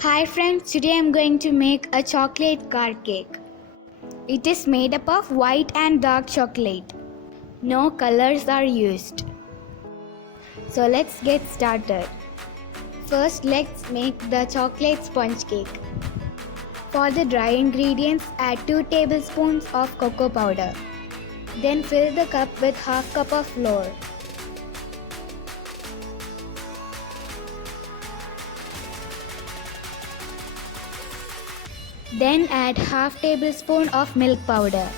Hi friends, today I'm going to make a chocolate card cake. It is made up of white and dark chocolate. No colors are used. So let's get started. First, let's make the chocolate sponge cake. For the dry ingredients, add 2 tablespoons of cocoa powder. Then fill the cup with half cup of flour. Then add half tablespoon of milk powder,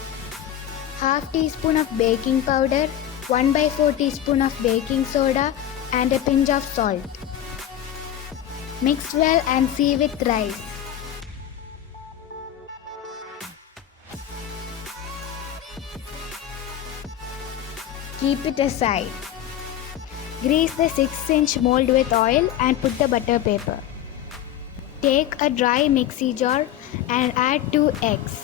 half teaspoon of baking powder, 1/4 teaspoon of baking soda and a pinch of salt. Mix well and see with rice. Keep it aside. Grease the 6-inch mold with oil and put the butter paper. Take a dry mixie jar and add 2 eggs.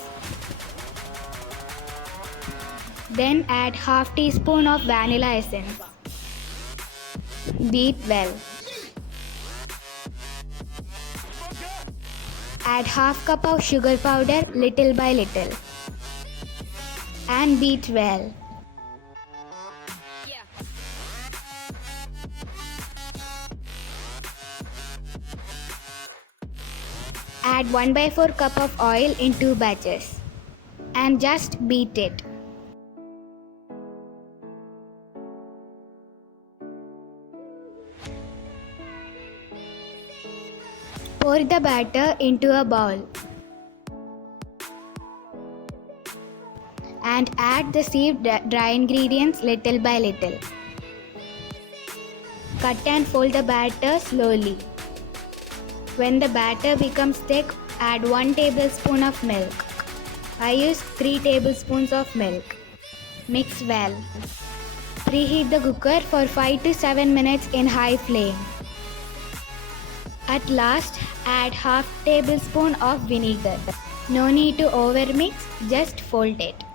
Then add half teaspoon of vanilla essence. Beat well. Add half cup of sugar powder little by little. And beat well. Add 1/4 cup of oil in 2 batches and just beat it. Pour the batter into a bowl and add the sieved dry ingredients little by little. Cut and fold the batter slowly. When the batter becomes thick, add 1 tablespoon of milk. I use 3 tablespoons of milk. Mix well. Preheat the cooker for 5 to 7 minutes in high flame. At last, add half tablespoon of vinegar. No need to overmix, just fold it.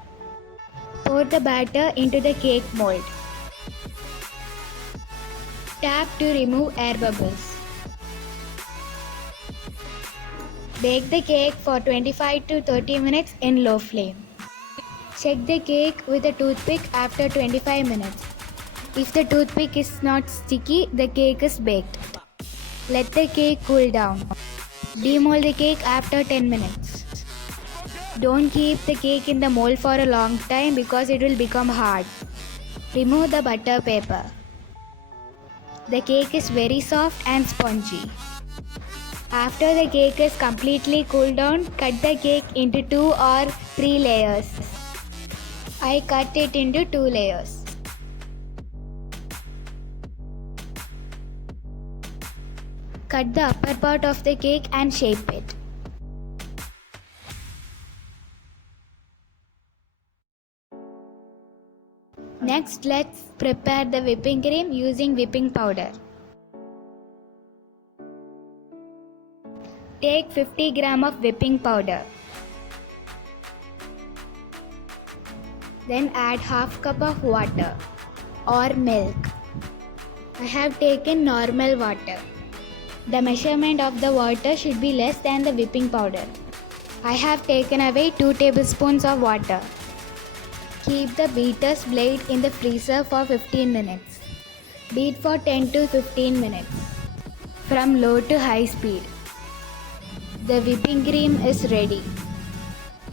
Pour the batter into the cake mold. Tap to remove air bubbles. Bake the cake for 25 to 30 minutes in low flame. Check the cake with a toothpick after 25 minutes. If the toothpick is not sticky, the cake is baked. Let the cake cool down. Demold the cake after 10 minutes. Don't keep the cake in the mold for a long time because it will become hard. Remove the butter paper. The cake is very soft and spongy. After the cake is completely cooled down, cut the cake into 2 or 3 layers. I cut it into 2 layers. Cut the upper part of the cake and shape it. Next, let's prepare the whipping cream using whipping powder. Take 50 gram of whipping powder. Then add half cup of water or milk. I have taken normal water. The measurement of the water should be less than the whipping powder. I have taken away 2 tablespoons of water. Keep the beater's blade in the freezer for 15 minutes. Beat for 10 to 15 minutes from low to high speed. The whipping cream is ready.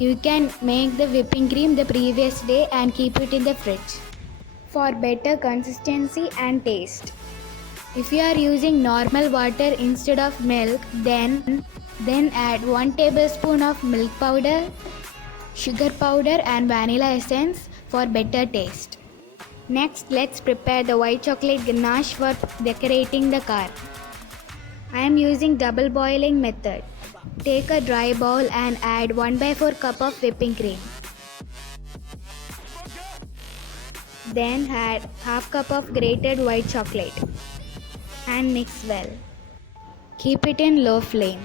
You can make the whipping cream the previous day and keep it in the fridge for better consistency and taste. If you are using normal water instead of milk, then add 1 tablespoon of milk powder, sugar powder and vanilla essence for better taste. Next, let's prepare the white chocolate ganache for decorating the car. I am using double boiling method. Take a dry bowl and add 1/4 cup of whipping cream. Then add half cup of grated white chocolate and mix well. Keep it in low flame.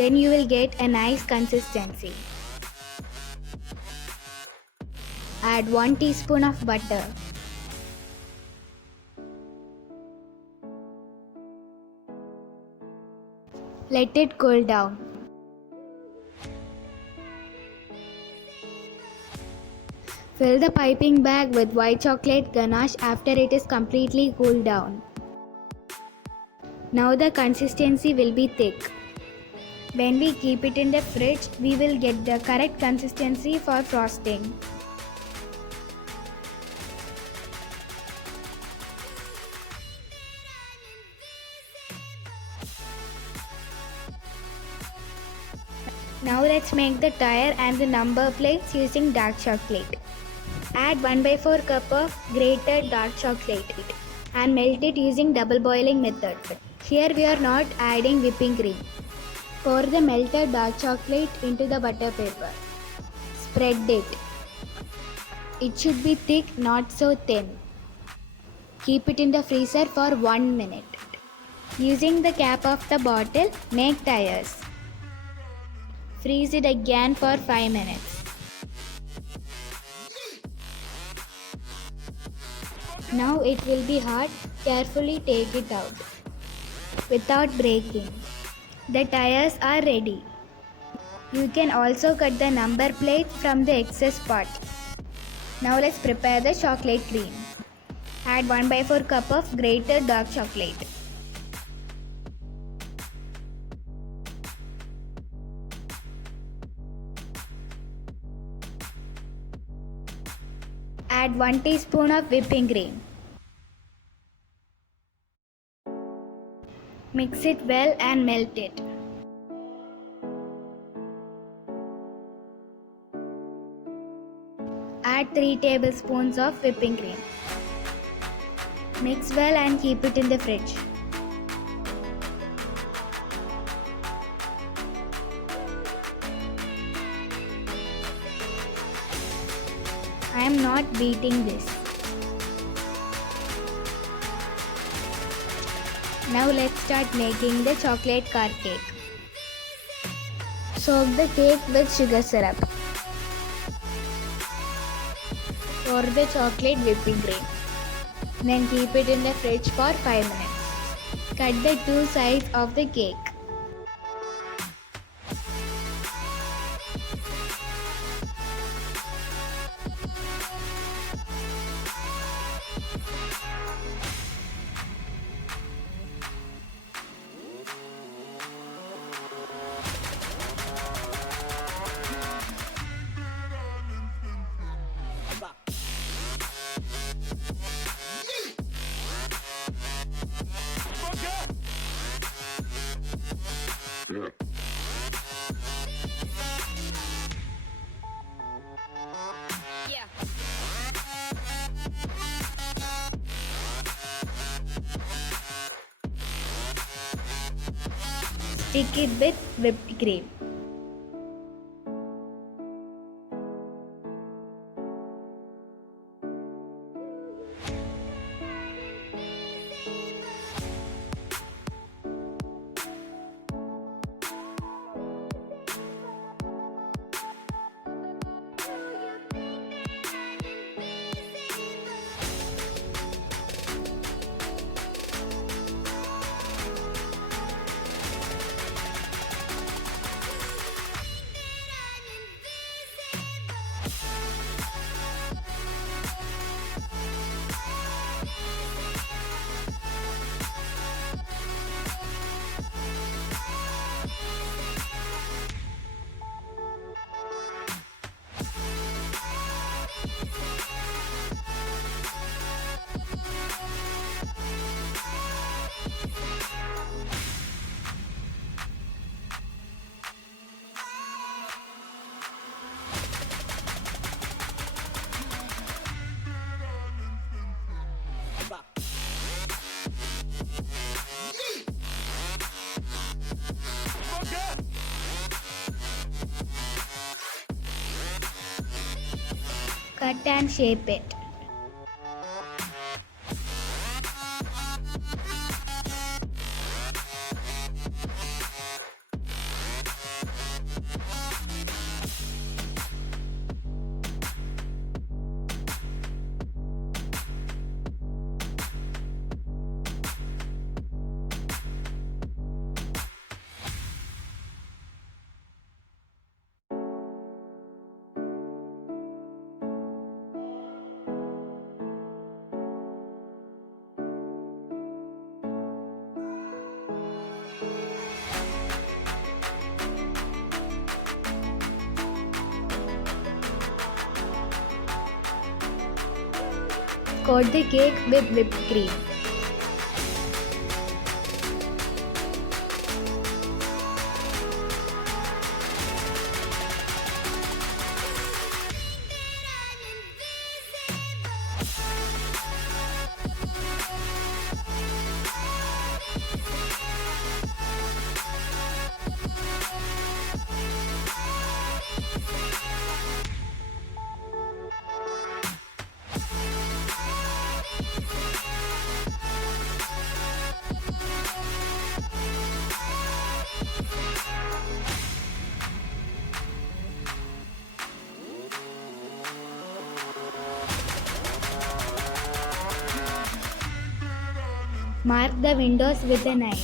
Then you will get a nice consistency. Add 1 teaspoon of butter. Let it cool down. Fill the piping bag with white chocolate ganache after it is completely cooled down. Now the consistency will be thick. When we keep it in the fridge, we will get the correct consistency for frosting. Now let's make the tire and the number plates using dark chocolate. Add 1/4 cup of grated dark chocolate and melt it using double boiling method. Here we are not adding whipping cream. Pour the melted dark chocolate into the butter paper. Spread it. It should be thick, not so thin. Keep it in the freezer for 1 minute. Using the cap of the bottle, make tires. Freeze it again for 5 minutes. Now it will be hot. Carefully take it out without breaking. The tires are ready. You can also cut the number plate from the excess part. Now let's prepare the chocolate cream. Add 1/4 cup of grated dark chocolate. Add 1 teaspoon of whipping cream. Mix it well and melt it. Add 3 tablespoons of whipping cream. Mix well and keep it in the fridge. I am not beating this. Now let's start making the chocolate car cake. Soak the cake with sugar syrup. Pour the chocolate whipping cream. Then keep it in the fridge for 5 minutes. Cut the two sides of the cake. Stick it with whipped cream. Cut and shape it. Coat the cake with whipped cream. Mark the windows with a knife.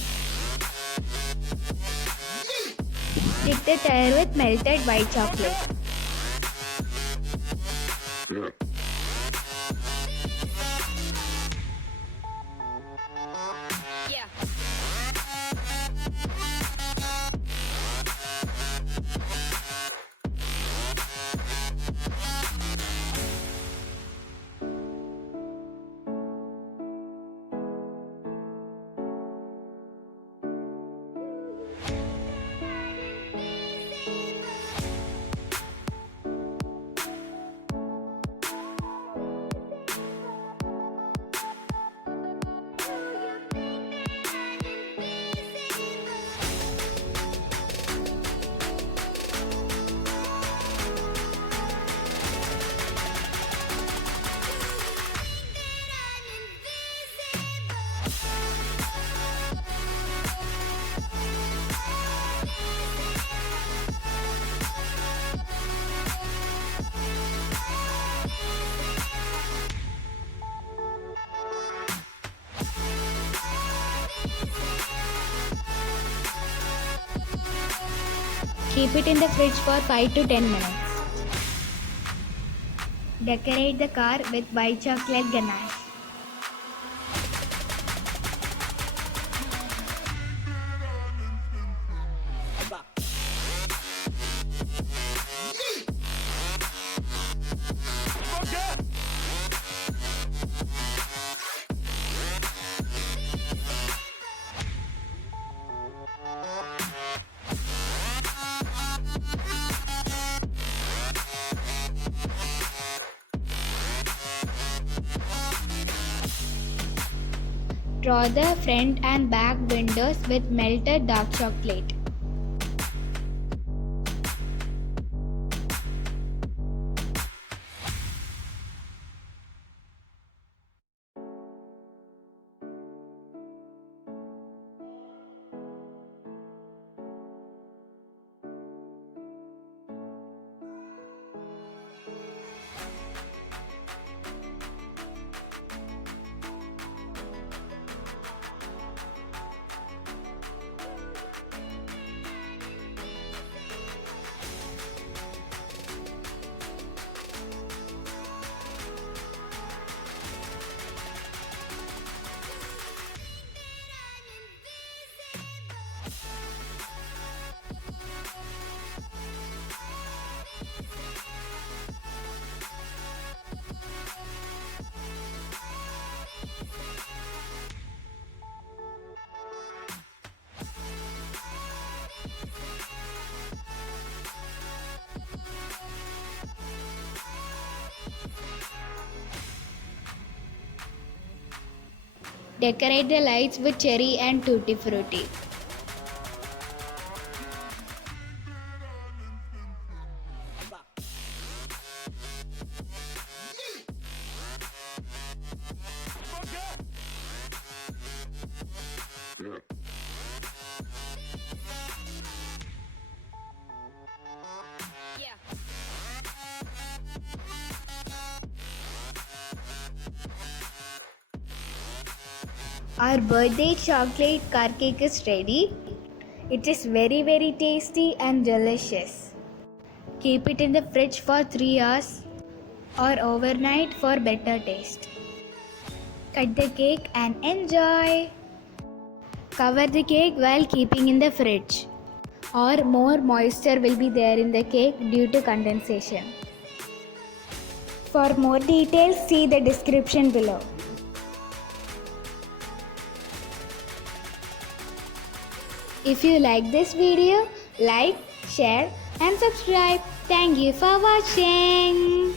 Stick the tire with melted white chocolate. Keep it in the fridge for 5 to 10 minutes. Decorate the car with white chocolate ganache. Draw the front and back windows with melted dark chocolate. Decorate the lights with cherry and tutti frutti. Our birthday chocolate car cake is ready. It is very tasty and delicious. Keep it in the fridge for 3 hours or overnight for better taste. Cut the cake and enjoy! Cover the cake while keeping in the fridge, or more moisture will be there in the cake due to condensation. For more details, see the description below. If you like this video, like, share and subscribe. Thank you for watching.